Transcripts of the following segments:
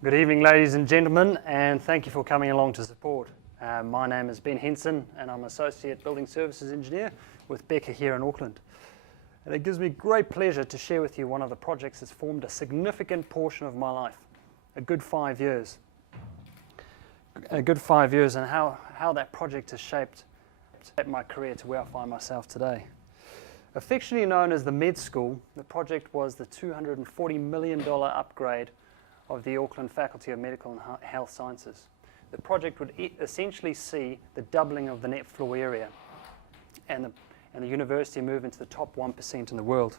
Good evening, ladies and gentlemen, and thank you for coming along to support. My name is Ben Henson, and I'm Associate Building Services Engineer with Becca here in Auckland. And it gives me great pleasure to share with you one of the projects that's formed a significant portion of my life, a good 5 years. A good 5 years, and how that project has shaped my career to where I find myself today. Affectionately known as the Med School, the project was the $240 million upgrade of the Auckland Faculty of Medical and Health Sciences. The project would essentially see the doubling of the net floor area and the university move into the top 1% in the world.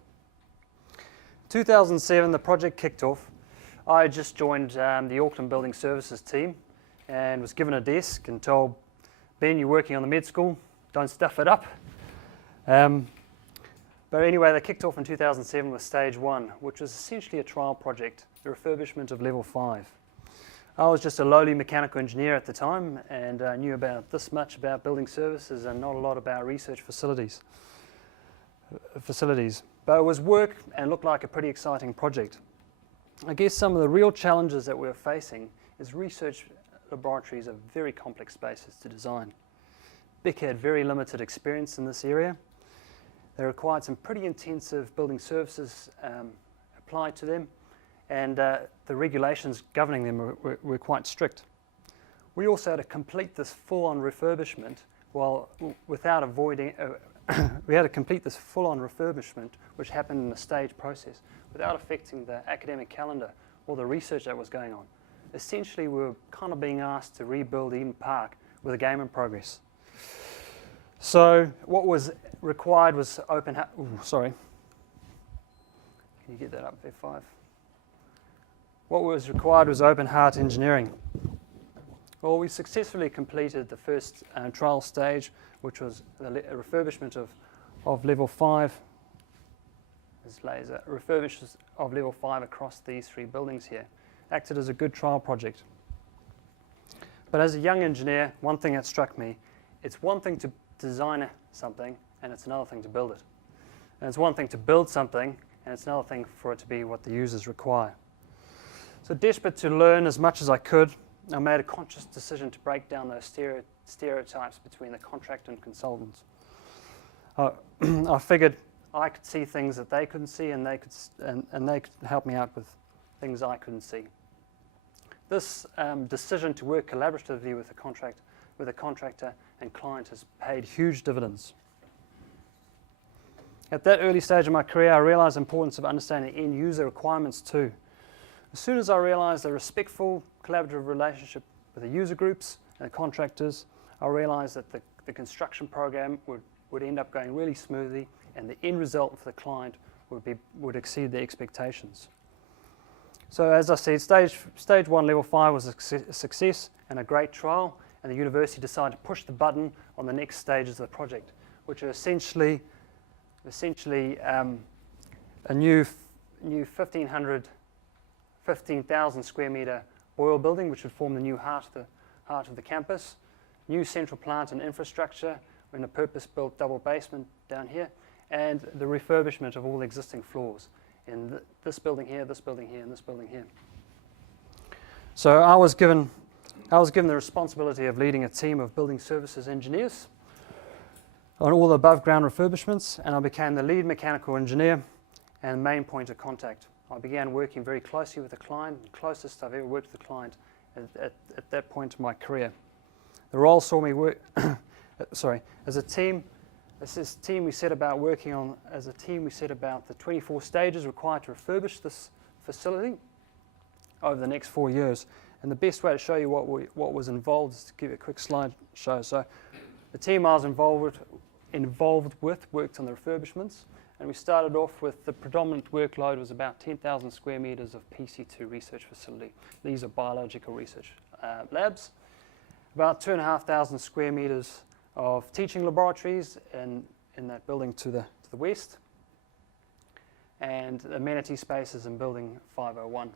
In 2007, the project kicked off. I had just joined the Auckland Building Services team and was given a desk and told, Ben, you're working on the med school, don't stuff it up. But anyway, they kicked off in 2007 with stage 1, which was essentially a trial project, the refurbishment of level 5. I was just a lowly mechanical engineer at the time and knew about this much about building services and not a lot about research facilities. But it was work and looked like a pretty exciting project. I guess some of the real challenges that we were facing is research laboratories are very complex spaces to design. Becca had very limited experience in this area. They required some pretty intensive building services applied to them, and the regulations governing them were quite strict. We also had to complete this full-on refurbishment without avoiding. We had to complete this full-on refurbishment, which happened in a staged process, without affecting the academic calendar or the research that was going on. Essentially, we were kind of being asked to rebuild Eden Park with a game in progress. So what was required was open heart. Sorry. Can you get that up, F5? What was required was open heart engineering. Well, we successfully completed the first trial stage, which was the refurbishment of level 5. This laser refurbishment of level 5 across these 3 buildings here. Acted as a good trial project. But as a young engineer, one thing that struck me, it's one thing to design something and it's another thing to build it. And it's one thing to build something and it's another thing for it to be what the users require. So desperate to learn as much as I could, I made a conscious decision to break down those stereotypes between the contractor and consultants. I figured I could see things that they couldn't see and they could help me out with things I couldn't see. This decision to work collaboratively with a contractor and client has paid huge dividends. At that early stage of my career, I realized the importance of understanding end user requirements too. As soon as I realized a respectful, collaborative relationship with the user groups and the contractors, I realized that the construction program would end up going really smoothly and the end result for the client would exceed their expectations. So as I said, stage 1, level 5 was a success and a great trial, and the university decided to push the button on the next stages of the project, which are essentially a new 15,000 square metre oil building, which would form the new heart of the campus, new central plant and infrastructure in a purpose-built double basement down here, and the refurbishment of all the existing floors in this building here, this building here, and this building here. So I was given the responsibility of leading a team of building services engineers on all the above ground refurbishments, and I became the lead mechanical engineer and main point of contact. I began working very closely with the client, the closest I've ever worked with the client at that point in my career. The role saw me work, as a team we set about the 24 stages required to refurbish this facility over the next 4 years. And the best way to show you what was involved is to give you a quick slide show. So the team I was involved with worked on the refurbishments, and we started off with the predominant workload was about 10,000 square metres of PC2 research facility. These are biological research labs. About 2,500 square metres of teaching laboratories in that building to the west, and amenity spaces in building 501.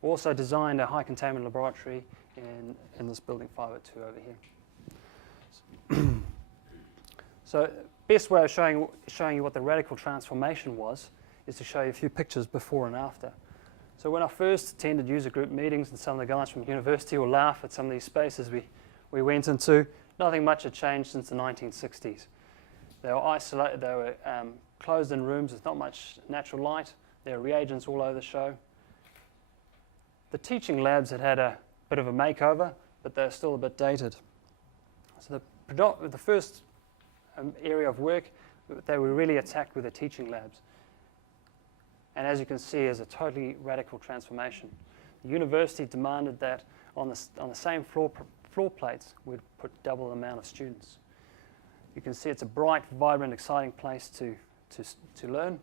We also designed a high containment laboratory in this building 502 over here. So best way of showing you what the radical transformation was is to show you a few pictures before and after. So when I first attended user group meetings, and some of the guys from the university will laugh at some of these spaces we went into, nothing much had changed since the 1960s. They were isolated, they were closed in rooms with not much natural light. There were reagents all over the show. The teaching labs had had a bit of a makeover, but they're still a bit dated. So the first area of work, they were really attacked with the teaching labs. And as you can see, is a totally radical transformation. The university demanded that on the same floor plates, we'd put double the amount of students. You can see it's a bright, vibrant, exciting place to learn,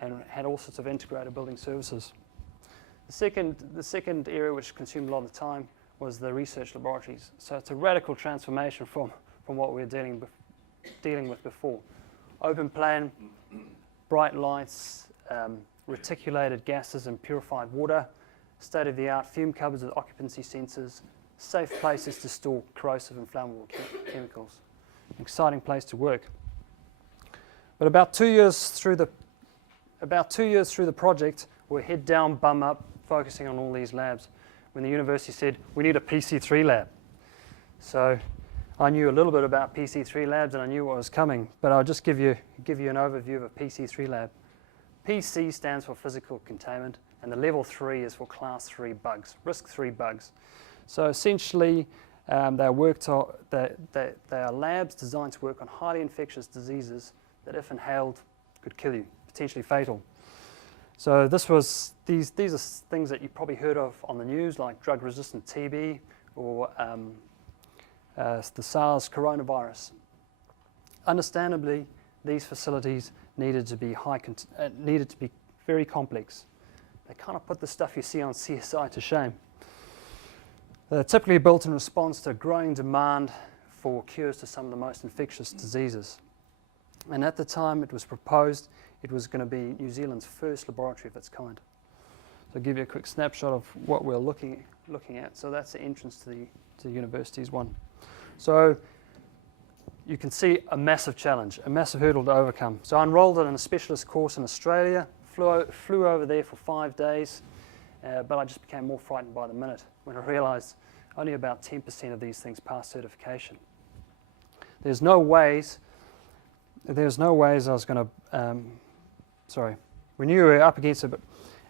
and had all sorts of integrated building services. The second area which consumed a lot of the time was the research laboratories. So it's a radical transformation from what we were dealing with before. Open plan, bright lights, reticulated gases and purified water, state-of-the-art fume cupboards with occupancy sensors, safe places to store corrosive and flammable chemicals. An exciting place to work. But about 2 years through the project, we're head down, bum up, focusing on all these labs, when the university said, we need a PC3 lab. So I knew a little bit about PC3 labs and I knew what was coming, but I'll just give you an overview of a PC3 lab. PC stands for physical containment, and the level 3 is for class 3 bugs, risk 3 bugs. So essentially, they are labs designed to work on highly infectious diseases that, if inhaled, could kill you, potentially fatal. So these are things that you've probably heard of on the news, like drug-resistant TB or the SARS coronavirus. Understandably, these facilities needed to be very complex. They kind of put the stuff you see on CSI to shame. They're typically built in response to growing demand for cures to some of the most infectious diseases. And at the time it was proposed, it was going to be New Zealand's first laboratory of its kind. So I'll give you a quick snapshot of what we're looking at. So that's the entrance to the university's one. So you can see a massive challenge, a massive hurdle to overcome. So I enrolled in a specialist course in Australia, flew over there for 5 days, but I just became more frightened by the minute when I realized only about 10% of these things pass certification. There's no ways I was going to, we knew we were up against it,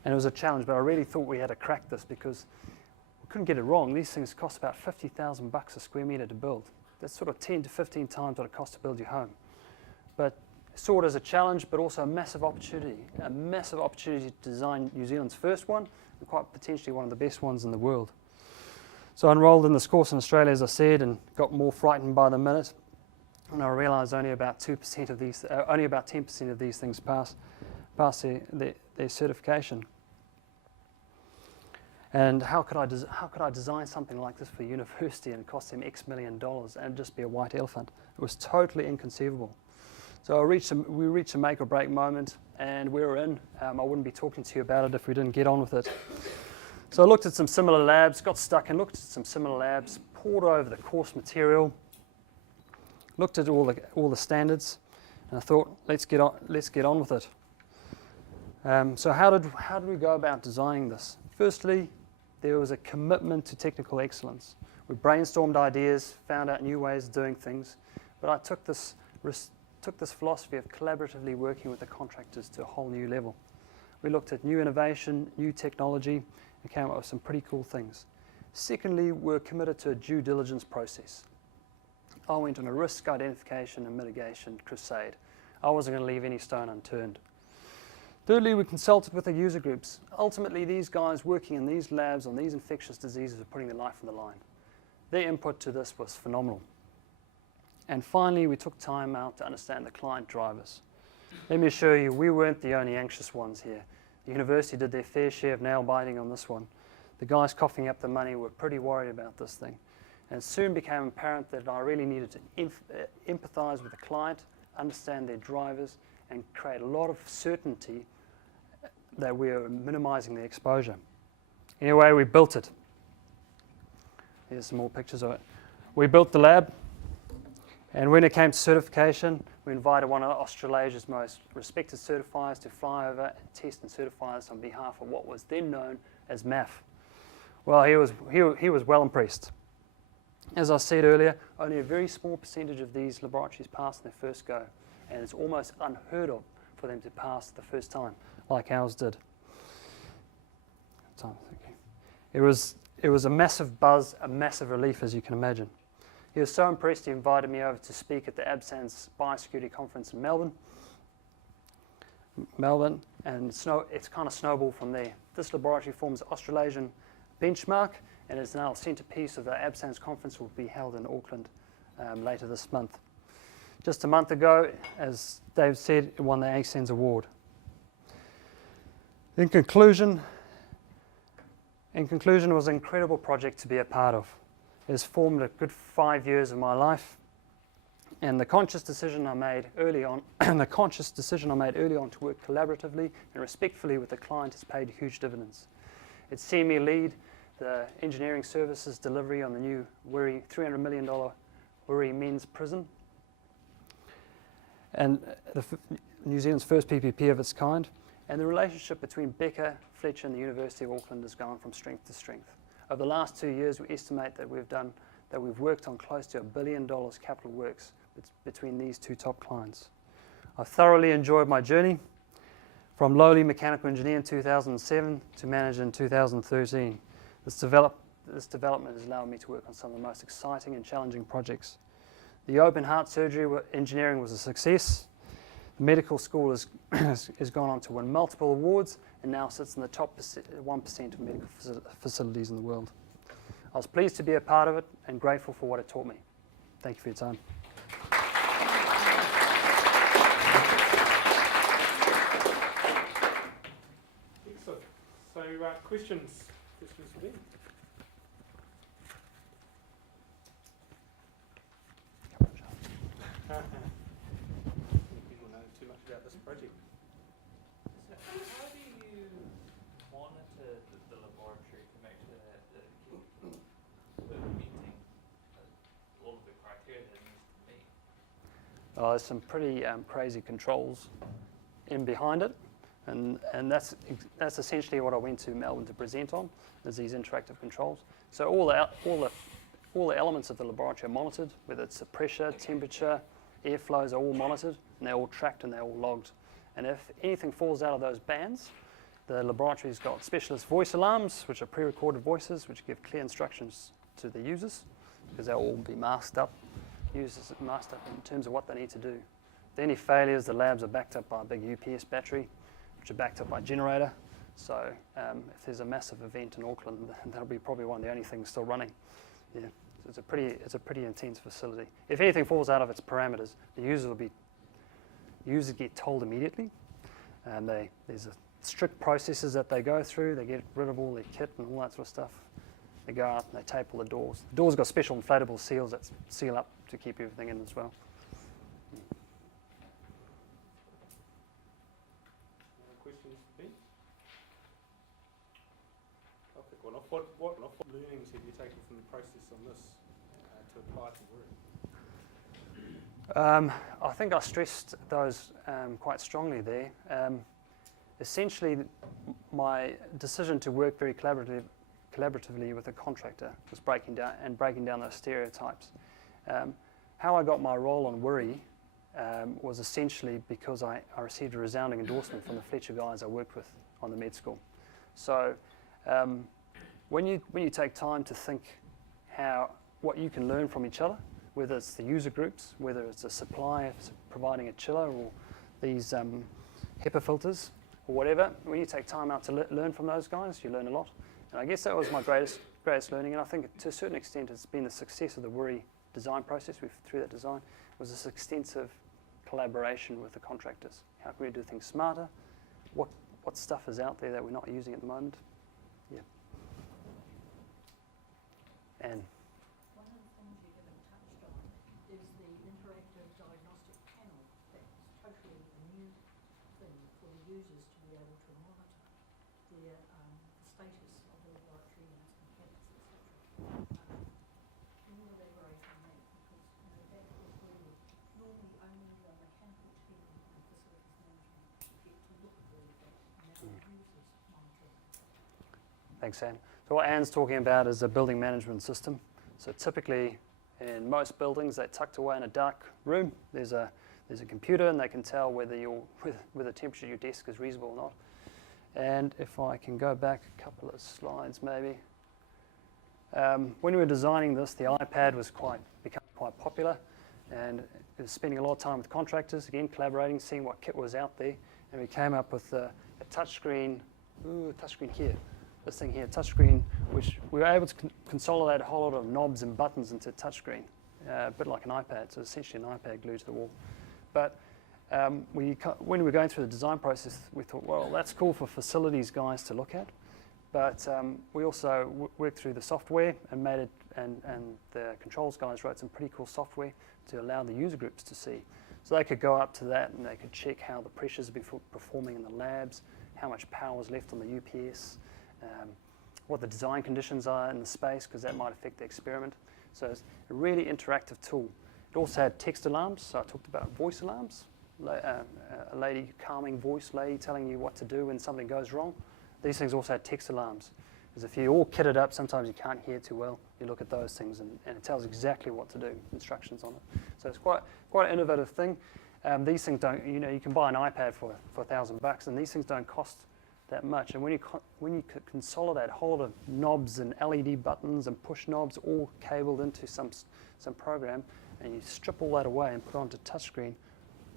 and it was a challenge, but I really thought we had to crack this because we couldn't get it wrong. These things cost about $50,000 a square metre to build. That's sort of 10 to 15 times what it costs to build your home. But I saw it as a challenge, but also a massive opportunity to design New Zealand's first one, and quite potentially one of the best ones in the world. So I enrolled in this course in Australia, as I said, and got more frightened by the minute. And I realised only about 10% of these things pass their certification. And how could I design something like this for a university and cost them X million dollars and just be a white elephant? It was totally inconceivable. So we reached a make or break moment, and we were in. I wouldn't be talking to you about it if we didn't get on with it. So I looked at some similar labs, got stuck and looked at some similar labs, poured over the course material, looked at all the standards, and I thought, let's get on with it. So how did we go about designing this? Firstly, there was a commitment to technical excellence. We brainstormed ideas, found out new ways of doing things, but I took this philosophy of collaboratively working with the contractors to a whole new level. We looked at new innovation, new technology, and came up with some pretty cool things. Secondly, we're committed to a due diligence process. I went on a risk identification and mitigation crusade. I wasn't going to leave any stone unturned. Thirdly, we consulted with the user groups. Ultimately, these guys working in these labs on these infectious diseases are putting their life on the line. Their input to this was phenomenal. And finally, we took time out to understand the client drivers. Let me assure you, we weren't the only anxious ones here. The university did their fair share of nail biting on this one. The guys coughing up the money were pretty worried about this thing. And it soon became apparent that I really needed to empathize with the client, understand their drivers, and create a lot of certainty that we are minimizing the exposure. Anyway, we built it. Here's some more pictures of it. We built the lab, and when it came to certification, We invited one of Australasia's most respected certifiers to fly over and test and certify us on behalf of what was then known as MAF. Well, he was well impressed. As I said earlier, only a very small percentage of these laboratories pass in their first go, and it's almost unheard of for them to pass the first time, like ours did. It was a massive buzz, a massive relief, as you can imagine. He was so impressed, he invited me over to speak at the ABSANS Biosecurity Conference in Melbourne, and it's kind of snowballed from there. This laboratory forms an Australasian benchmark, and is now a centrepiece of the ABSANS conference, will be held in Auckland later this month. Just a month ago, as Dave said, it won the ASENS award. In conclusion, it was an incredible project to be a part of. It has formed a good 5 years of my life, and the conscious decision I made early on, to work collaboratively and respectfully with the client has paid huge dividends. It's seen me lead the engineering services delivery on the new Wiri $300 million Wiri men's prison, and New Zealand's first PPP of its kind. And the relationship between Becker, Fletcher and the University of Auckland has gone from strength to strength. Over the last 2 years, we estimate that we've worked on close to $1 billion capital works between these two top clients. I've thoroughly enjoyed my journey, from lowly mechanical engineer in 2007 to manager in 2013. This development has allowed me to work on some of the most exciting and challenging projects. The open heart surgery engineering was a success. The medical school has gone on to win multiple awards and now sits in the top 1% of medical facilities in the world. I was pleased to be a part of it and grateful for what it taught me. Thank you for your time. Excellent. So, questions for me? People know too much about this project. So how do you monitor the laboratory to make sure that we're meeting all of the criteria that it needs to meet? There's some pretty crazy controls in behind it, and that's essentially what I went to Melbourne to present on, is these interactive controls. So all the elements of the laboratory are monitored, whether it's the pressure, temperature, airflows are all monitored, and they're all tracked and they're all logged. And if anything falls out of those bands, the laboratory's got specialist voice alarms, which are pre-recorded voices, which give clear instructions to the users, because they'll all be masked up, users masked up in terms of what they need to do. If there are any failures, the labs are backed up by a big UPS battery, which are backed up by a generator. So if there's a massive event in Auckland, that'll be probably one of the only things still running. Yeah. It's a pretty intense facility. If anything falls out of its parameters, the users get told immediately, and there's strict processes that they go through. They get rid of all their kit and all that sort of stuff. They go out and they tape all the doors. The doors got special inflatable seals that seal up to keep everything in as well. Questions for me? I'll pick one off. What learnings have you taken from the process on this to apply to work? I think I stressed those quite strongly there. Essentially, my decision to work very collaboratively with a contractor was breaking down those stereotypes. How I got my role on Wiri was essentially because I received a resounding endorsement from the Fletcher guys I worked with on the med school. So when you take time to think what you can learn from each other, whether it's the user groups, whether it's a supplier providing a chiller or these HEPA filters or whatever, when you take time out to learn from those guys, you learn a lot. And I guess that was my greatest learning, and I think to a certain extent it's been the success of the Wiri design process. Through that design was this extensive collaboration with the contractors. How can we do things smarter? What stuff is out there that we're not using at the moment? Yeah. And one of the things you haven't touched on is the interactive diagnostic panel. That's totally a new thing for the users to be able to monitor the status of the laboratory and its components, etc. Can you elaborate on that? Because that is where normally only the Thanks, Anne. So what Anne's talking about is a building management system. So typically in most buildings, they're tucked away in a dark room. There's a computer, and they can tell whether the temperature of your desk is reasonable or not. And if I can go back a couple of slides, maybe. When we were designing this, the iPad was becoming quite popular, and it was spending a lot of time with contractors, again collaborating, seeing what kit was out there, and we came up with a touchscreen. Touchscreen here. This thing here, touchscreen, which we were able to consolidate a whole lot of knobs and buttons into touchscreen, a bit like an iPad, so essentially an iPad glued to the wall. But when we were going through the design process, we thought, well, that's cool for facilities guys to look at, but we also worked through the software and made it, and the controls guys wrote some pretty cool software to allow the user groups to see. So they could go up to that and they could check how the pressures have been performing in the labs, how much power is left on the UPS, what the design conditions are in the space, because that might affect the experiment. So it's a really interactive tool. It also had text alarms, so I talked about voice alarms, a lady, calming voice lady telling you what to do when something goes wrong. These things also had text alarms, because if you're all kitted up, sometimes you can't hear too well. You look at those things and it tells exactly what to do, instructions on it. So it's quite an innovative thing. These things don't, you can buy an iPad for $1,000, and these things don't cost that much. And when you consolidate a whole lot of knobs and LED buttons and push knobs all cabled into some program, and you strip all that away and put it onto touchscreen,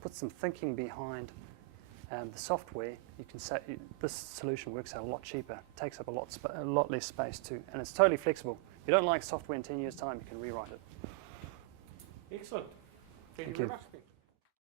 put some thinking behind the software, you can say this solution works out a lot cheaper, takes up a lot less space too, and it's totally flexible. If you don't like software in 10 years' time, you can rewrite it. Excellent. Thank you Thank very you. much.